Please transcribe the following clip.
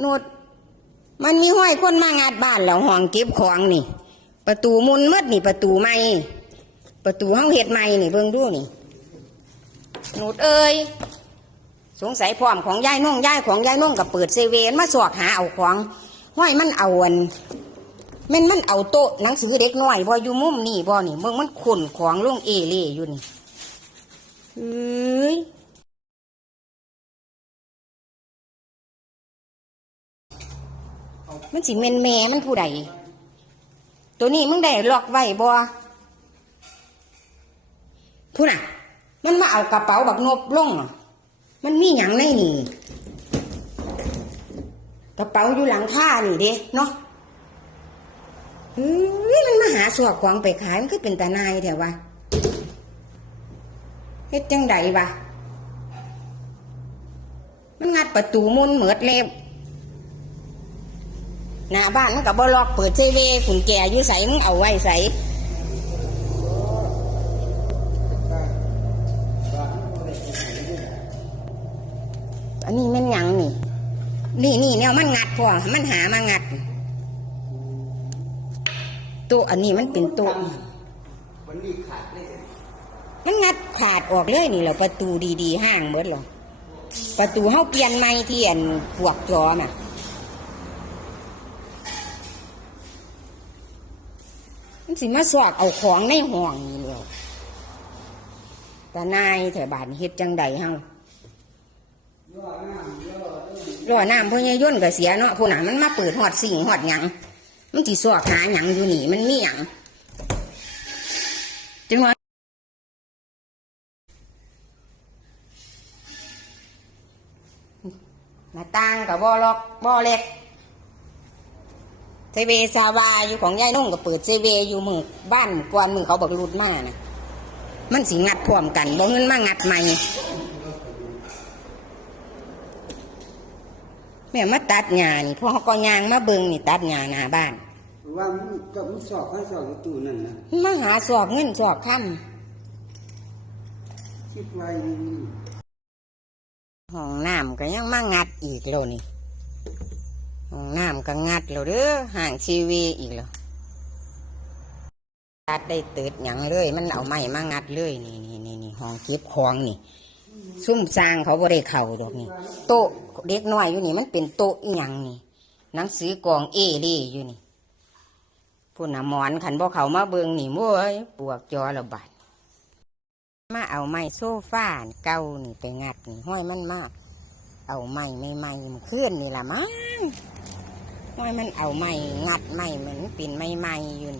โนดมันมีห้อยคนมางัดบ้านแล้วห้องเก็บของนี่ ประตูมุนมืดนี่ประตูใหม่ประตูห้องเฮ็ดใหม่นี่เบิ่งดูนี่โนดเอ้ยสงสัยพร้อมของยายน้องยายของยายน้องกับเปิดเซเว่นมาสอกหาเอาของห้อยมันเอาอันแม่นมันเอาโต๊ะหนังสือเด็กน้อยบ่อยู่มุมนี่บ่นี่เบิ่งมันขนของลงเอเล่อยู่นี่เอ้ย มันสิเมนแม่มันผู้ใดตัวนี้มึงได้ล็อกไว้บ่ผู้น่ะ มันมาเอากระเป๋าบักนบลงอมันมีหยังในนี่ กระเป๋าอยู่หลังค่านี่เด้เนาะเฮ้ยมันมาหาสวกของไปขายมันก็เป็นตานายแถววะเฮ็ดจังใดวะมันงัดประตูมุนเหมือดเล็บ หน้าบ้านมันกับบ่ล็อกเปิดเซเว่ขุนแก่อยู่ใส่มึงเอาไว้ใส่อันนี้มันยังนี่ นี่นี่เนี่ยมันงัดพอมันหามางัดต๊ะอันนี้มันเป็นโต๊ะมันดีขาดเลยมันงัดขาดออกเลยนี่เหรอประตูดีๆห้างเบิดเหรอประตูเฮาเปลี่ยนใหม่ที่อันพวกจอน่ะ มันสิมาสอกเอาของในห้องนี่แล้วแต่นายแถวบ้านเฮ็ดจังใดเฮาล่อน้ำพ่อใหญ่ย่นก็เสียเนาะผู้หนามันมาเปิดหอดสิ่งหอดหยังมันสิสอกหาหยังอยู่นี่มันมีหยังจังหวะหน้าต่างกับบ่อล็อกบ่อเล็ก ซเวซาวาอยู่ของยายนุ่งก็เปิดเซเวอยู่มือบ้านกวนมือเขาบอกรุดมานะมันสิงัดพร้อมกันบ่เงินมางัดใหม่แม่มาตัดหญ้านี่พอเขาก็ยางมาเบิงนี่ตัดหญ้าหน้าบ้าน ว่ามันก็มันสอบข้าสอบประตูนั่นนะมาหาสอบเงินสอบค่คิดไว้นี่ำห้องน้ำก็ยังมางัดอีกแล้วนี่ ห้องน้ำก็งัดแล้วเด้อห่างชีวีอีกแล้วตัดได้ติดหยังเลย มันเอาไม้มางัดเลยนี่นี่นี่นี่ห้องเก็บของนี่ ซุ่มสร้างเขาบ่ได้เข่าดอกนี่โต๊ะเด็กน้อยอยู่นี่ มันเป็นโต๊ะอิหยังนี่หนังสือกองเอเล่อยู่นี่พูดน่ะหมอนขันบ่เขามาเบิงนี่มั้ยปวกจอระบาดมาเอาไม้โซฟาเก่านี่ไปงัดนี่ห้อยมันมาก เอาไม้ไม่ไม้มันเคลื่อนนี่ละมั้งว่ามันเอาใหม่งัดใหม่เหมือนปิ่นไม้ไม้อยู่